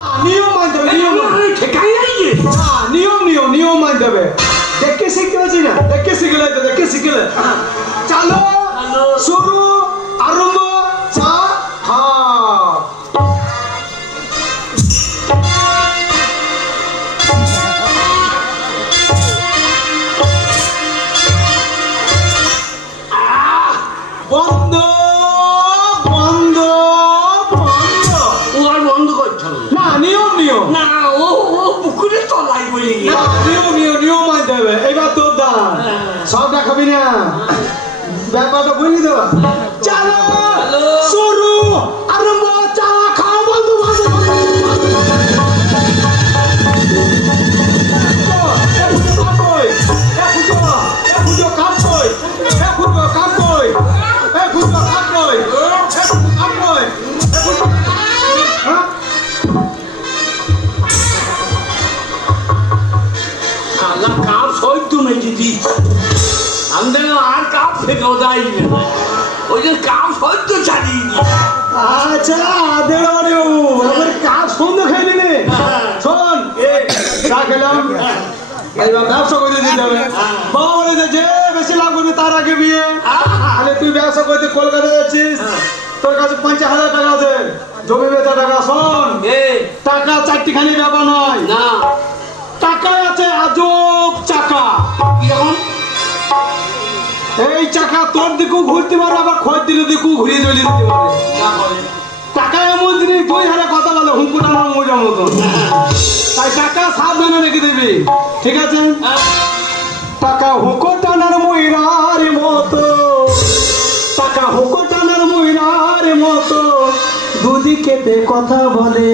নিয়ম মানতে হবে নিয়ম হ্যাঁ, নিয়ম নিয়ম নিয়ম মানতে হবে। দেখে শিখতে পারছি না? দেখে শিখলে তো দেখে শিখলে। চালো। চালো। শুরু খাবি না। ব্যাপারটা বুঝলি তো? চালো। শুরু আরম্ভ চা খাও বন্ধু আল্লাহ যদি আমি আর কাপ ফেকেও না ওই যে কাপ সইতো চালিয়ে আচ্ছা বাবু আমার কাজ সন্ধ্যে খেয়ে নিলে। শোন চা খেলাম। এবার ব্যবসা করে দিতে হবে। বাবা যে বেশি লাভ করবে তার আগে বিয়ে। তাহলে তুই ব্যবসা করতে কলকাতা যাচ্ছিস? তোর কাছে পঞ্চাশ হাজার টাকা আছে। জমি বেচা টাকা শোন। টাকা চারটিখানি ব্যাপার নয়। না। টাকায় আছে আজব এই চাকা তোর দিকেও ঘুরতে পারে, আবার খোঁজ দিলে দিকেও ঘুরিয়ে চলে দিতে পারে। টাকা এমন জিনিস, দুই হারে কথা বলে হুঙ্কুটানোর মজার মতো তাই টাকা সাবধানে রেখে দিবি, ঠিক আছে। টাকা হুকো টানার ময়রার মতো। টাকা হুকো টানার ময়রার মতো। দুদিকেতে কথা বলে।